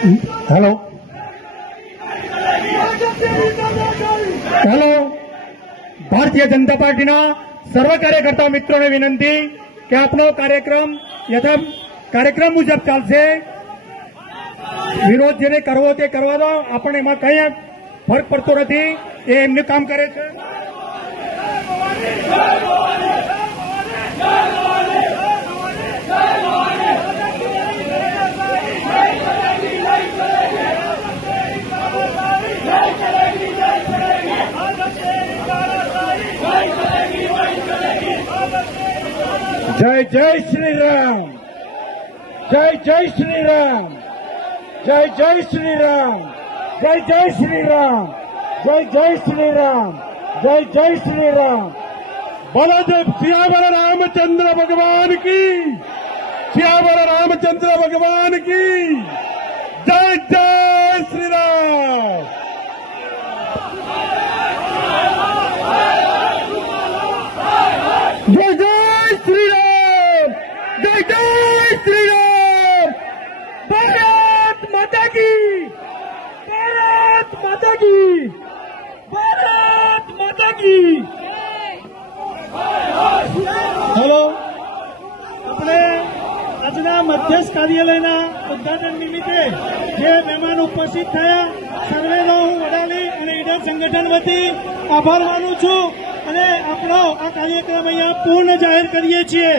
Hello hello Bharatiya Janata પાર્ટીના સર્વ કાર્યકર્તા મિત્રોને વિનંતી કે આપનો કાર્યક્રમ યથા કાર્યક્રમ મુજબ ચાલશે. વિરોધ જેને કરવો તે કરવા દો. આપણને એમાં કંઈ ફરક પડતો નથી. એ એમનું કામ કરે છે. జై జై శ్రీరామ్. జై జై శ్రీరామ్. జై జై శ్రీరామ్. జై జై శ్రీరామ్. జై జై శ్రీరామ్. జై జై శ్రీరామ్. బలదేవ్ సియావర రామచంద్ర భగవానికి. సియావర రామచంద్ర భగవానికి. జై జై કી ભારત માતા કી હેલો આપણે આજના મધ્યસ્થ કાર્યાલયના ઉદઘાટન નિમિત્તે જે મહેમાન ઉપસ્થિત થયા, સર્વેનો હું વડાલી અને ઈડર સંગઠન વતી આભાર માનું છું અને આપણો આ કાર્યક્રમ અહીંયા પૂર્ણ જાહેર કરીએ છીએ.